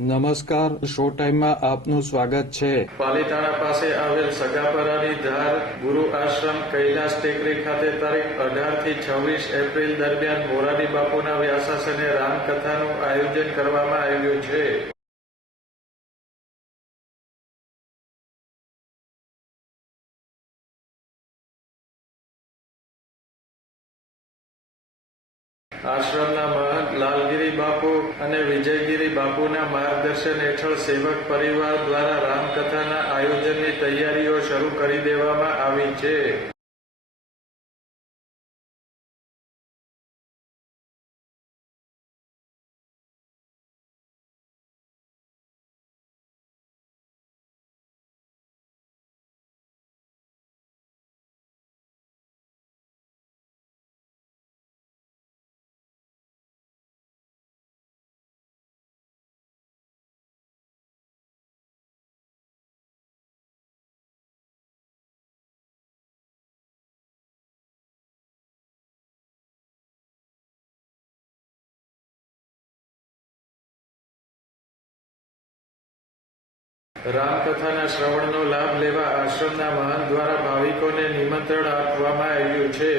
નમસ્કાર, શો ટાઈમમાં આપનું સ્વાગત છે। પાલીતાણા પાસે આવેલ સગાપરાની ધાર ગુરુ આશ્રમ કૈલાસ ટેકરી ખાતે તારીખ 18 થી 26 એપ્રિલ દરમિયાન મોરારી બાપુના વ્યાસાસને રામકથાનું આયોજન કરવામાં આવ્યું છે। આશ્રમના મહંત લાલગીરી બાપુ અને વિજયગીરી બાપુના માર્ગદર્શન હેઠળ સેવક પરિવાર દ્વારા રામકથાના આયોજનની તૈયારીઓ શરૂ કરી દેવામાં આવી છે। રામકથાના શ્રવણનો લાભ લેવા આશ્રમના મહંત દ્વારા ભાવિકોને નિમંત્રણ આપવામાં આવ્યું છે।